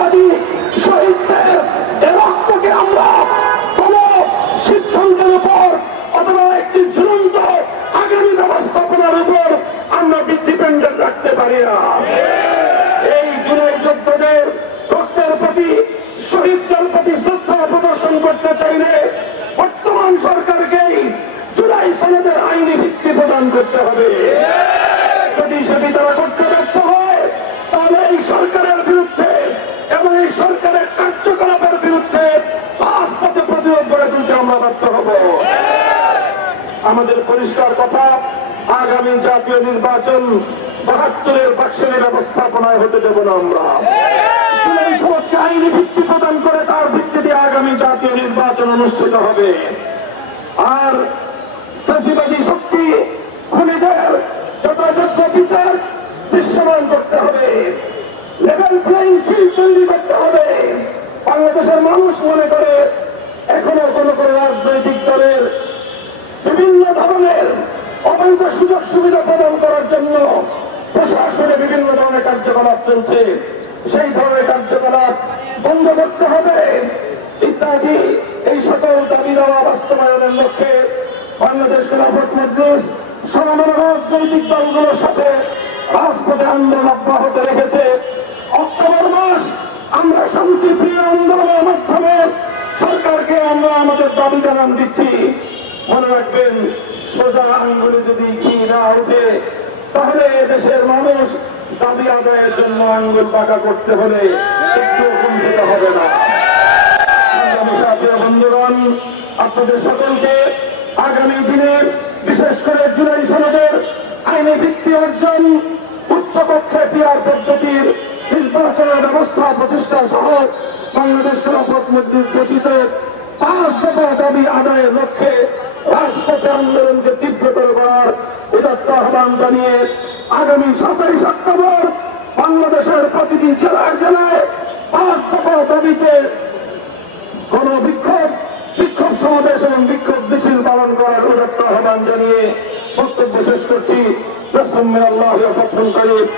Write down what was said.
ফ্যাসিবাদী শহীদদের রক্তকে আমরা কোন সিদ্ধান্তের উপর অথবা একটি ঝুলন্ত আগামী ব্যবস্থাপনার উপর আমরা ডিপেন্ডেন্ট রাখতে পারি না। এই জুলাই যোদ্ধাদের রক্তের প্রতি, শহীদদের প্রতি শ্রদ্ধা প্রদর্শন করতে চাইলে বর্তমান সরকারকেই জুলাই সনদের আইনি ভিত্তি প্রদান করতে হবে। যদি সেটি তারা করতে আমাদের পরিষ্কার কথা, আগামী জাতীয় নির্বাচন বাহাত্তরের বাক্সের ব্যবস্থাপনায় হতে দেব না আমরা। শক্তি দৃশ্যমান করতে হবে। তৈরি করতে হবে। বাংলাদেশের মানুষ মনে করে, এখনও কোন রাজনৈতিক ধরনের অবৈধ সুযোগ সুবিধা প্রদান করার জন্য প্রশাসনে বিভিন্ন ধরনের কার্যকলাপ চলছে। সেই ধরনের কার্যকলাপ বন্ধ করতে হবে। ইত্যাদি এই সকল দাবি দেওয়া বাস্তবায়নের লক্ষ্যে বাংলাদেশ খেলাফত মজলিস সমাবেশ রাজনৈতিক দলগুলোর সাথে রাজপথে আন্দোলন অব্যাহত রেখেছে। অক্টোবর মাস আমরা শান্তিপ্রিয় আন্দোলনের মাধ্যমে সরকারকে আমরা আমাদের দাবি জানান দিচ্ছি। মনে রাখবেন, সোজা আঙ্গুলে যদি কি না উঠে তাহলে দেশের মানুষ দাবি আদায়ের জন্য আঙ্গুল বাঁকা করতে হলে একটু কুণ্ঠিত হবে না। আগামী দিনে বিশেষ করে জুলাই অর্জন পদ্ধতির ব্যবস্থা, প্রতিষ্ঠা সহ বাংলাদেশ খেলাফত মজলিস ঘোষিত পাঁচ দফা দাবি আদায়ের লক্ষ্যে আন্দোলনকে তীব্রতর করার উদাত্ত আহ্বান জানিয়ে আগামী সাতাইশ অক্টোবর বাংলাদেশের প্রতিটি জেলায় জেলায় পাঁচ দফা দাবিতে কোন বিক্ষোভ বিক্ষোভ সমাবেশ এবং বিক্ষোভ মিছিল পালন করার উদাত্ত আহ্বান জানিয়ে বক্তব্য শেষ করছি। রসম্মে আল্লাহ ফতন করিম।